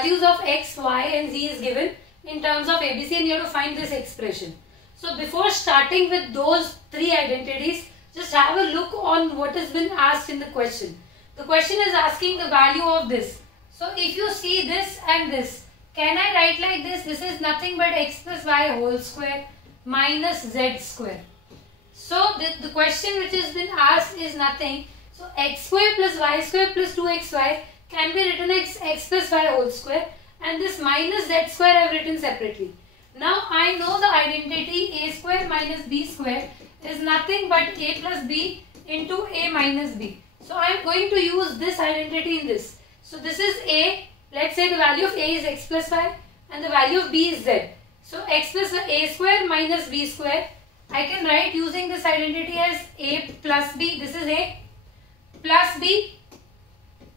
values of x, y and z is given in terms of ABC and you have to find this expression. So before starting with those three identities, just have a look on what has been asked in the question. The question is asking the value of this. So if you see this and this, can I write like this? This is nothing but x plus y whole square minus z square. So the question which has been asked is nothing. So x square plus y square plus 2xy can be written as x plus y whole square, and this minus z square I have written separately. Now I know the identity a square minus b square is nothing but a plus b into a minus b. So I am going to use this identity in this. So this is a, let's say the value of a is x plus y and the value of b is z. So x plus a square minus b square, I can write using this identity as a plus b, this is a plus b,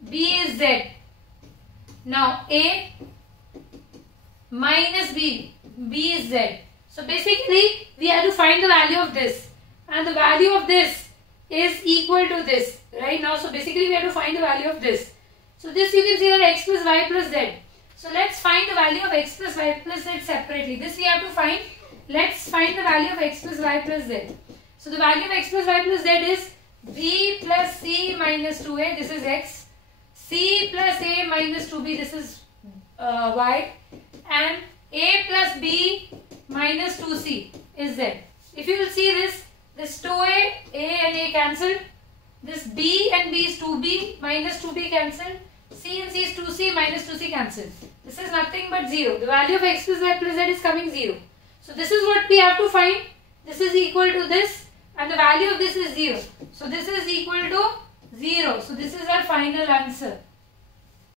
b is z. Now a minus b, b is z. So basically we have to find the value of this, and the value of this is equal to this right now. So basically we have to find the value of this. So this you can see that x plus y plus z. So let's find the value of x plus y plus z separately. This we have to find. Let's find the value of x plus y plus z. So the value of x plus y plus z is b plus c minus 2a, this is x, c plus a minus 2b, this is y, and a plus b minus 2c is z. If you will see this 2a, a and a cancelled, this b and b is 2b, minus 2b cancelled, c and c is 2c, minus 2c cancelled. This is nothing but 0. The value of x plus y plus z is coming 0. So this is what we have to find. This is equal to this and the value of this is 0. So this is equal to 0. So this is our final answer.